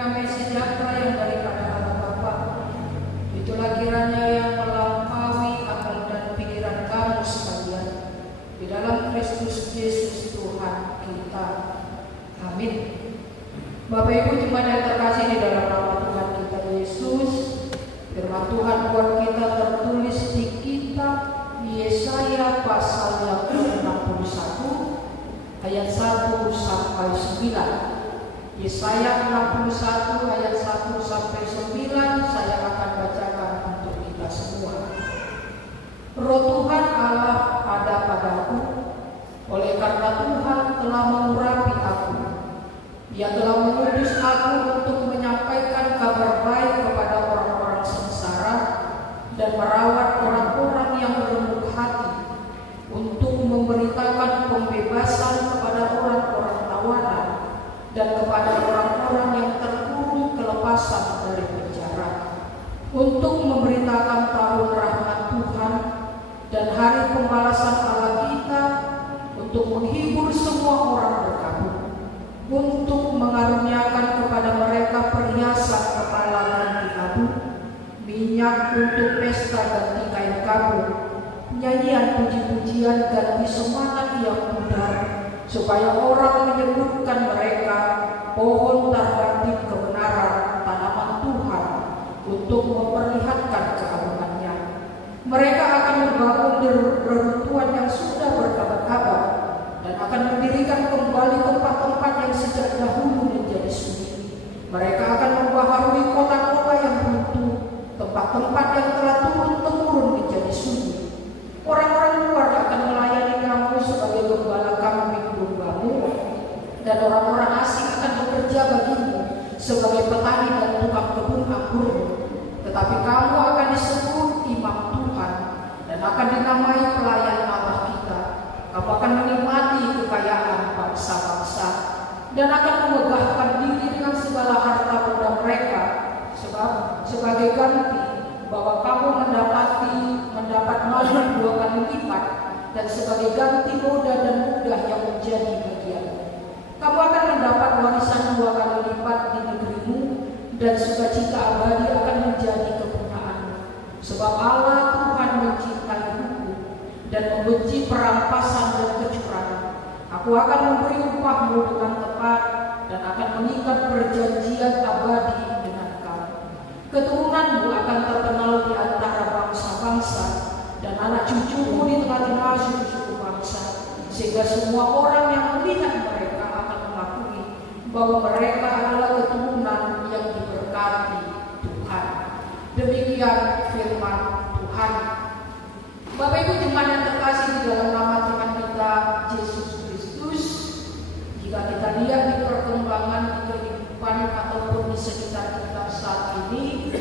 damai sejahtera yang daripada Allah Bapa, itulah kiranya yang melampaui akal dan pikiran kamu sekalian di dalam Kristus Yesus Tuhan kita. Amin. Bapak Ibu jemaat yang terkasih di dalam nama Tuhan kita Yesus, firman Tuhan buat kita tertulis di kitab Yesaya pasal yang ke-61 ayat 1 sampai 9. Yesaya 61 ayat 1 sampai 9 saya akan bacakan untuk kita semua. Roh Tuhan Allah ada padaku, oleh karena Tuhan telah mengurapi aku. Ia telah mengutus aku untuk menyampaikan kabar baik kepada orang-orang sengsara dan merawat orang-orang yang berlembut hati, untuk memberitakan pembebasan kepada orang-orang tawanan dan kepada orang-orang yang terkurung kelepasan dari penjara, untuk memberitakan tahun rahmat Tuhan dan hari pembalasan Allah kita, untuk menghibur semua orang berkabung, untuk mengaruniakan kepada mereka perhiasan kepala ganti abu, minyak untuk pesta ganti kain kabung, nyanyian puji-pujian ganti semangat yang pudar, supaya orang menyebutkan mereka pohon terganti kebenaran tanaman Tuhan, untuk memperlihatkan keagungannya. Mereka akan membangun reruntuhan yang sudah berabad-abad dan akan mendirikan kembali tempat-tempat yang sejak dahulu menjadi sunyi. Mereka akan membaharui kota-kota yang runtuh, tempat-tempat yang telah turun-temurun menjadi sunyi. Orang-orang luar akan melayani kamu sebagai gembala kambing dombamu, dan orang-orang asing akan bekerja bagimu sebagai petani dan tukang kebun anggurmu. Tetapi kamu akan disebut imam Tuhan dan akan dinamai pelayan Allah kita. Kamu akan menikmati kekayaan bangsa-bangsa dan akan memegahkan diri dengan segala harta benda mereka, sebab sebagai ganti bahwa kamu mendapat malu 2 kali lipat, dan sebagai ganti noda dan mudah yang menjadi bagianmu. Kamu akan mendapat warisan 2 kali lipat di negerimu, dan sukacita abadi akan menjadi kepunyaanmu. Sebab Allah Tuhan mencintai hukum dan membenci perampasan dan kecurangan. Aku akan memberi upahmu dengan tepat dan akan mengikat perjanjian abadi dengan kamu. Keturunanmu akan terkenal di antara bangsa-bangsa, dan anak cucumu di tengah-tengah suku-suku bangsa, sehingga semua orang yang melihat mereka akan mengakui bahwa mereka adalah keturunan yang diberkati Tuhan. Demikian firman Tuhan. Bapak Ibu jemaat yang terkasih di dalam nama Tuhan kita Yesus Kristus, jika kita lihat di perkembangan di kehidupan ataupun di sekitar kita saat ini,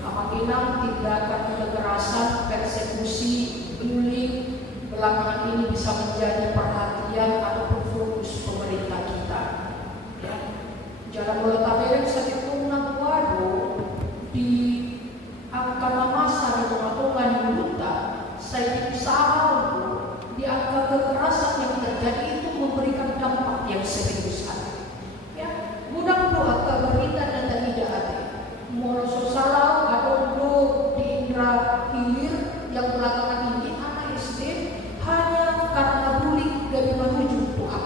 kemungkinan tindakan kekerasan, persekusi, bullying belakangan ini bisa menjadi perhatian ataupun fokus pemerintah kita. Ya. Jalan Boletaberik Sakitungna Waduh di angka masa di tengah-tengah di Luta, saya usaha di angka kekerasan yang terjadi itu memberikan dampak yang serius. Ya, mudah-mudahan angka berita dan tidak ada. Moloso Salau atau di Indra Hilir yang belakangan ini anak SD hanya karena bullying dari menuju Tuhan.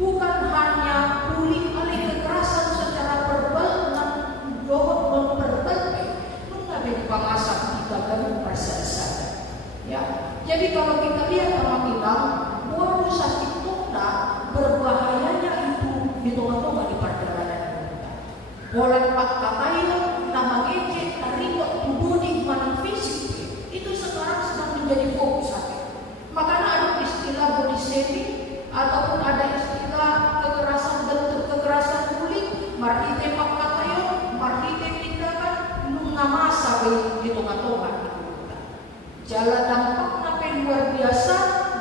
Bukan hanya bullying oleh kekerasan secara verbal dan dohot memperbaiki, mengambil pengasak kita dan perselesaian. Ya, jadi kalau kita lihat kemungkinan buah sakit tunda berbahayanya itu di tengah-tengah di perjalanan kita. Oleh Pak Katayo, nama ngecek, ribut, tuduni, mana fisik, itu sekarang sedang menjadi fokus sakit. Makanya ada istilah body shaming ataupun ada istilah kekerasan dan kekerasan bullying, marhite Pak Katayo, marhite tindakan, nungamasa di tengah-tengah. Jalan dampak yang luar biasa,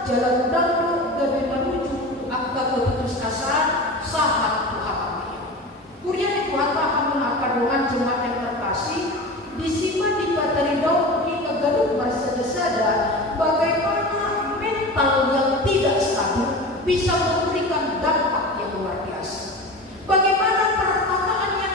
jalan dangdut gabe menuju angka keputusasaan sahat Tuhan. Kurian itu hamun akan dengan jemaat yang terkasih, disimak di bateri daun di Galuh bersada-sada bagaimana mental yang tidak stabil bisa memberikan dampak yang luar biasa. Bagaimana perkataan yang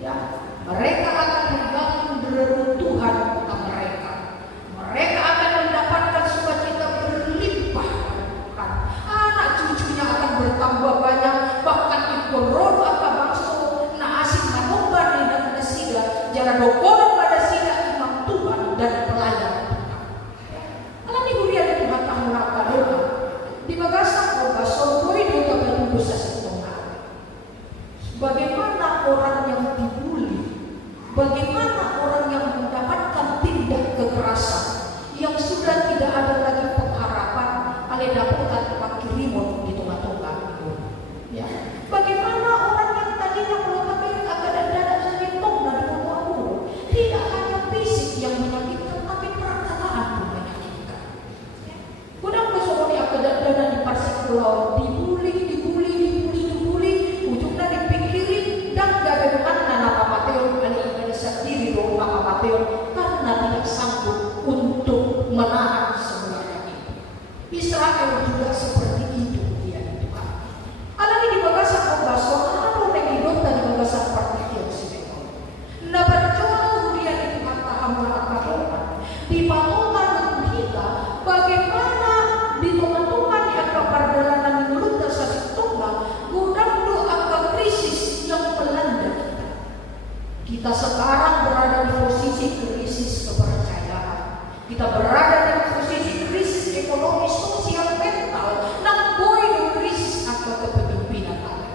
Ya, mereka akan membangun reruntuhan kota mereka. Mereka akan mendapatkan sukacita berlimpah dari Tuhan. Anak cucunya akan bertambah banyak, bahkan ikorodo akan bangso na asing manumban dan nasida jalan dokoran pada sida imam Tuhan dan pelayan Tuhan. Alam hurian Tuhan tak menakar doa di bagasan kota Sorboi di kota dosa setengah. Bagaimana orang yang dibully, bagaimana orang yang mendapatkan tindak kekerasan yang sudah tidak ada lagi pengharapan, ale dapat pakirimon di tengah-tengah. Ya, bagaimana orang yang tadinya mengatakan akan ada senyum dari kamu, tidak hanya fisik yang menyakitkan, tapi perkataan pun menyakitkan. Kuda kesoni akan ada di pasir pulau dibully, ujungnya dipikirin dan gak ada mana nama Mateo ada sendiri dong nama Mateo karena tidak sanggup untuk menahan semuanya itu. Israel juga seperti itu dia itu kan. Alami di bagasan pembaso, ano menghidupkan di bagasan partikian Simeon. Nah berjauh dia itu kata hamba akarokan di patokan kita bagaimana di teman-teman yang keperjalanan menurut dasar setengah gudang doa krisis yang melanda kita. Kita sekarang berada di posisi krisis kepercayaan. Kita berada di posisi krisis ekonomi, sosial, mental, dan boy krisis atau kepemimpinan Allah.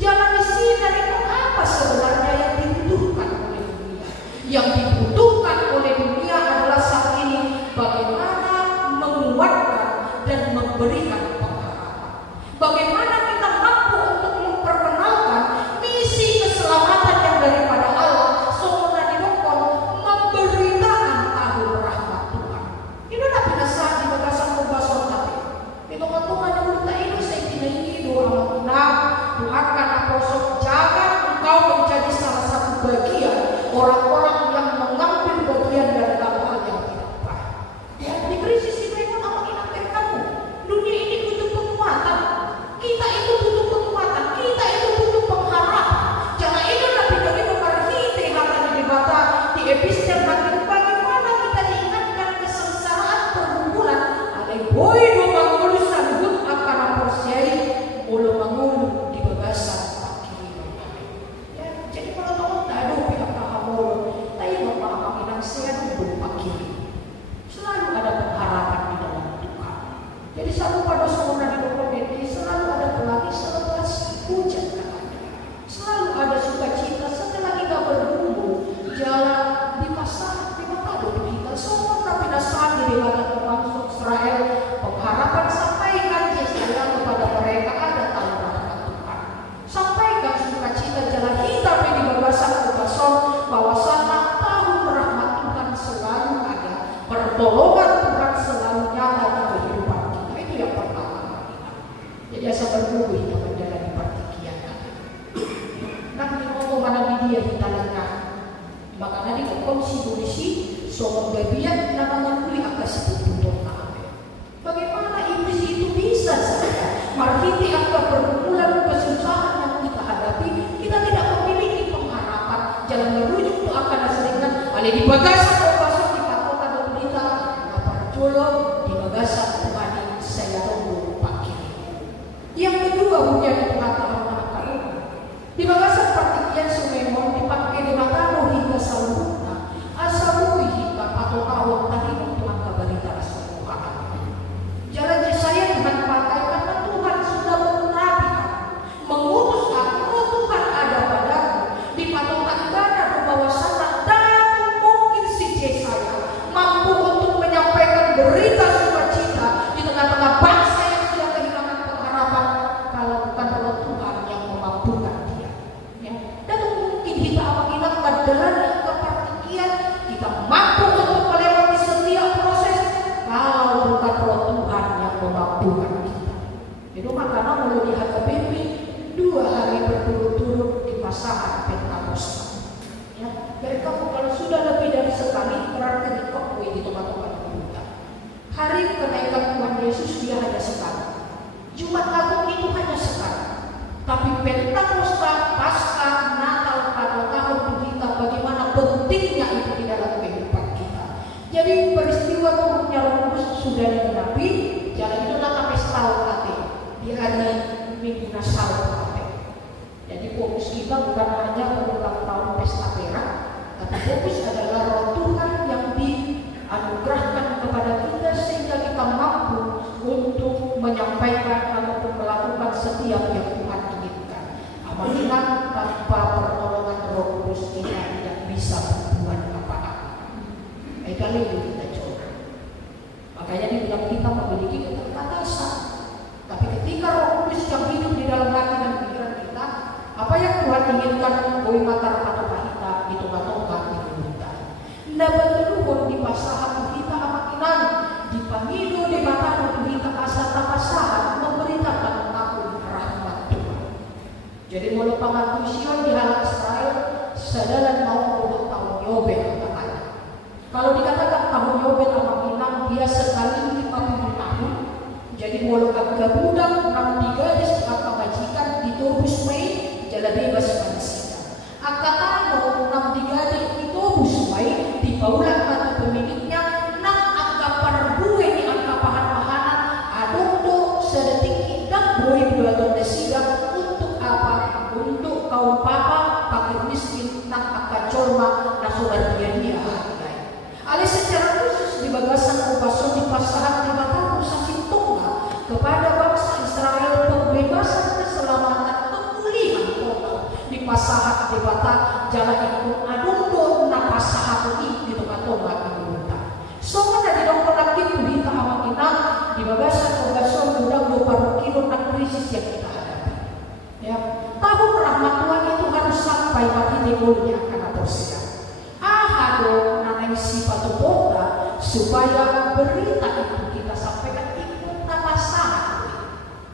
Jalan di sini dari apa sebenarnya yang dibutuhkan oleh dunia? Yang dibutuhkan oleh dunia adalah saat ini bagaimana menguatkan dan memberikan pengharapan. Bagaimana kita mampu untuk memperkenalkan misi keselamatan yang daripada Allah semua didokon memberitakan tahun rahmat Tuhan. Ini udah binasa di bagasan pembahasan tadi. Di tengah-tengah yang kita ini saya ini doa mengenang doakan apostol jangan engkau menjadi salah satu bagian orang-orang yang mengambil bagian dari hal-hal yang tidak baik. Ya, di krisis ini memang apa ingatkan kamu? Dunia ini butuh penguatan. Kita itu butuh penguatan. Kita itu butuh pengharapan. Jangan itu tapi dari memperhiti hati di bata di episode makin bagaimana kita diingatkan kesengsaraan pergumulan. Ada boy do mangulu sanggut akan aporsiai ulu mangulu di bagasan akhir. Ya, jadi kalau tahu tak ada pihak kamu, tapi bapak menginang sehat belum akhir. Selalu ada pengharapan di dalam Tuhan. Jadi satu pada semua di dokumen selalu ada pelangi selepas hujan katanya. Selalu ada sukacita setelah kita bergumul jalan di pasar di mata kita semua tapi nasan di wilayah bangsa Israel pengharapan sampaikan Yesaya kepada mereka ada tahun rahmat Tuhan. Sampaikan sukacita jalan hitam di bagasan kebason bahwa sana tahun rahmat Tuhan selalu ada, pertolongan Tuhan selalu nyata di kehidupan kita. Itu yang pertama. Jadi asa bergumul kita menjalani partikian. Nak ngomong mana dia kita lengah. Maka nanti kongsi polisi soal bagian namanya kuli akas sepupu bagaimana iblis itu bisa saja marhiti angka pergumulan kesusahan yang kita hadapi, kita tidak memiliki pengharapan jalan merujuk itu akan diseringkan oleh di bagasan opasok di patokan dan berita apa colok di bagasan tadi saya tunggu pakai. Yang kedua hujan itu kata orang di bagasan partikian Sumemon dipakai di mata hingga salurna asal hingga atau tahun tadi untuk angka berita semua. Jalan saya Tuhan pakai karena Tuhan sudah mengutus aku, Tuhan ada padaku di patokan gana bawah sana dan mungkin si Yesaya mampu untuk menyampaikan berita sukacita di tengah-tengah bangsa yang sudah kehilangan pengharapan kalau bukan oleh Tuhan yang memampukan dia. Ya. Dan mungkin kita apabila adalah kepartikian kita mampu untuk melewati setiap proses kalau bukan oleh Tuhan yang memampukan kita. Itu makanya mulai di HKBP 2 hari berturut-turut di pasangan Pentakosta. Ya, dari kamu kalau sudah lebih dari sekali berarti dikokui di tempat-tempat kita. Hari kenaikan Tuhan Yesus dia hanya sekali. Jumat Agung itu hanya sekali. Tapi Pentakosta, Paskah, Natal pada tahun pentingnya itu di dalam kehidupan kita. Jadi peristiwa turunnya Roh Kudus sudah digenapi. Jangan itu nak pesta UKT di hari Minggu Natal UKT. Jadi fokus kita bukan hanya ulang tahun pesta perak, tapi fokus adalah Roh Tuhan yang dianugerahkan kepada kita sehingga kita mampu untuk menyampaikan ataupun melakukan setiap yang Tuhan inginkan. Amal kita tanpa pertolongan Roh Kudus kita tidak bisa berbuat apa-apa. Kali itu kita coba. Makanya dibilang kita memiliki keterbatasan. Tapi ketika Roh Kudus yang hidup di dalam hati dan pikiran kita, apa yang Tuhan inginkan, boi matar pada kita itu matongkan itu kita. Dapat leluhur di pasahan kita amakinan, di pamido di mata kita asal pasahan memberitakan aku rahmat Tuhan. Jadi mulai pangatusion di hal Israel sedalan mau 10 tahun Yobel katanya. Kalau dikatakan tahun Yobel amakinan dia sekali 50 tahun. Jadi mulai agak budak 6 gadis agak majikan ditubus Mei jalan bebas manusia. Akatano 6 gadis ditubus Mei di paulan atau pemiliknya nang agak perbuih di angka pahan-pahanan adondo sedetik indah boleh dua desida untuk apa? Untuk kaum papa pakai miskin nang agak colma nasobar dia. Ali secara khusus di bagasan upason di pasahan di mata usasi tunggal kepada bangsa Israel pembebasan keselamatan pemulihan total di pasahan di mata jalan ikut adundo na pasahan ini di tempat tomat di Buta. Semua dari dokter aktif berita amakinang di bagasan upason udang 20 kilo na krisis yang kita hadapi. Ya, tahun rahmat Tuhan itu harus sampai mati degolnya karena posisi. Ahado naneng sifat bota supaya berita itu kita sampaikan ikut pasahan.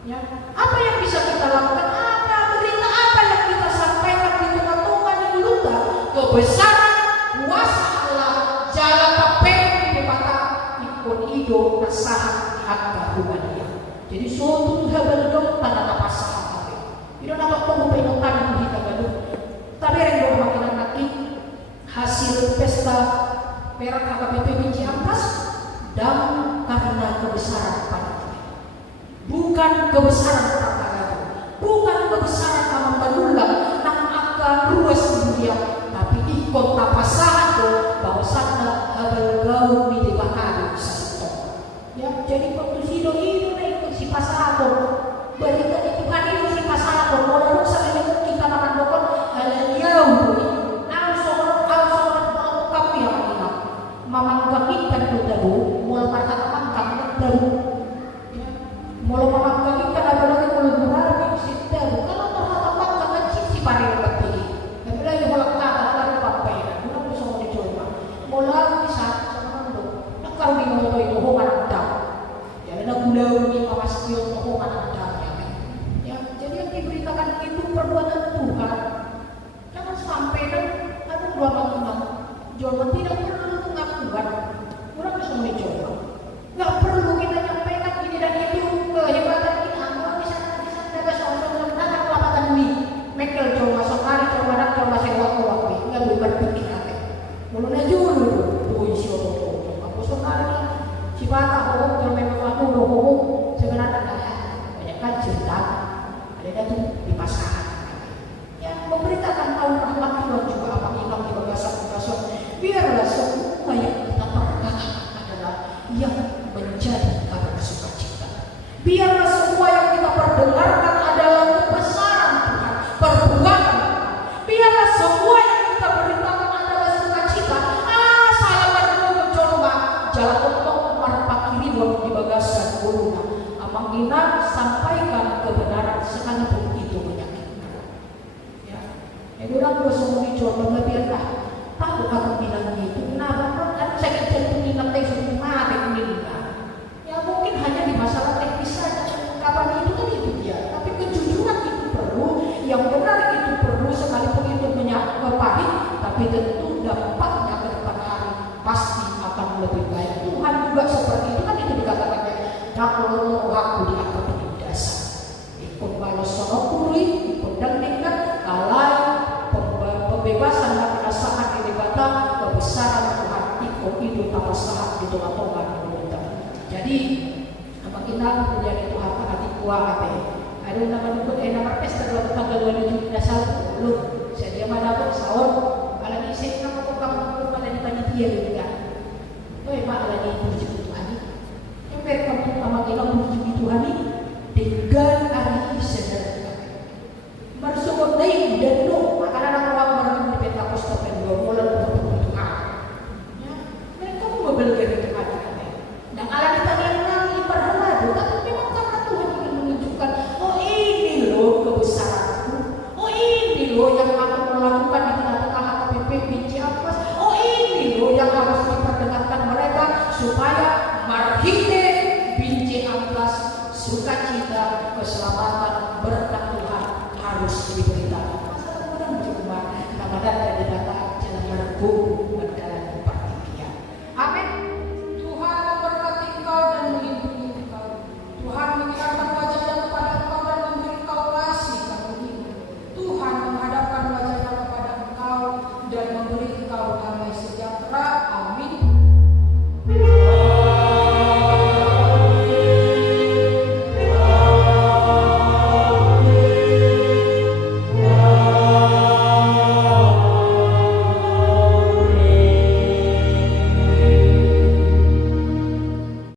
Ya, apa yang bisa kita lakukan? Apa berita apa yang kita sampaikan di tengah-tengah di luta kebesaran kuasa Allah jalan papel di mata ikut ido nasahan hak dia. Jadi suatu hal dong tanda pasahan tapi tidak dapat pengupayan kita gaduh. Tapi yang makin nanti hasil pesta perak HKBP Biji Ampas dan karena kebesaran panitia, bukan kebesaran perkara, bukan kebesaran kamu berulang nang akan luas dunia, tapi di kota pasahan bahwa sana habel gaul di depan satu. Ya, jadi waktu hidup naik si pasahan berita itu kan itu si pasahan kalau sampai kita makan dokon ada jauh. Memangkagikan kita mulai kata mangkak baru, mulai memangkagikan ada lagi mulai berani sih kalau terhadap mangkak kecil si pari lebih, tapi lagi mulai kata lagi pakai, mulai bisa mau dicoba, mulai bisa sama dong, nak kalau di motor itu hongan ada, jadi nak gulau di pamastion hongan ada, ya, jadi yang diberitakan itu perbuatan Tuhan, jangan sampai kan ada dua bangunan, jawaban tidak perlu. Orang bisa mencoba. Nggak perlu kita nyampaikan ini dan itu kehebatan kita. Kalau bisa ada soal-soal tentang kelapatan ini, Michael coba sekali coba sewa waktu. Nggak boleh berpikir apa. Mulai aja dulu. Puisi orang. Aku sekali cipata orang yang memang aku roh sebenarnya banyak kan cerita. Ada tuh di pasaran. Yang memberitakan tahun rahmat Tuhan juga apa hilang di bagasan. Biarlah semua yang kita perkatakan adalah yang menjadi kabar sukacita. Biarlah semua yang kita perdengarkan adalah kebesaran Tuhan, perbuatan Tuhan. Biarlah semua yang kita beritakan adalah sukacita. Salah berdoa coba jalan untuk marpakiri di bagasan guruna. Amang ina sampaikan kebenaran sekalipun itu menyakitkan. Ya, itu orang semua dicoba biarlah. Tahu aku bilang gitu, kenapa? Kan saya jantung ingat sudah mati meninggal. Ya mungkin hanya di masalah teknis saja. Kapan itu kan itu dia. Tapi kejujuran itu perlu, yang benar itu perlu sekalipun itu pahit, tapi tentu dampaknya ke depan hari pasti akan lebih baik. Tuhan juga seperti itu kan itu dikatakannya. Kalau aku dianggap dasar, ikut balas sonokuri, ikut dan dengan alai pembebasan dan perasaan ini kata kebesaran Tuhan iko itu tapa sahat di tonga-tonga kita. Jadi apa kita menjadi Tuhan hati kuah apa? Ada nama dukun nama pesta dalam tanggal 27 lu saya mana pun sahur alani saya nama kok kamu pada di panitia juga. Oh mak alani puji Tuhan. Yang mereka pertama kita puji Tuhan dengan hari saudara. Marsukot day dan no makanan ang awak marang di Pentakosta pendua bulan untuk Tuhan. Ya, mereka membelga di Tuhan. Dan ala kita yang ibarat tapi memang karena Tuhan ingin menunjukkan, oh ini loh kebesaranku, oh ini loh yang aku melakukan di tengah-tengah HKBP Binjai Amplas, oh ini loh yang harus diperdengarkan mereka supaya marhine Binjai Amplas sukacita, keselamatan, berkat Tuhan harus diberitakan. Masalah orang cuma Ramadan dari data jalan berku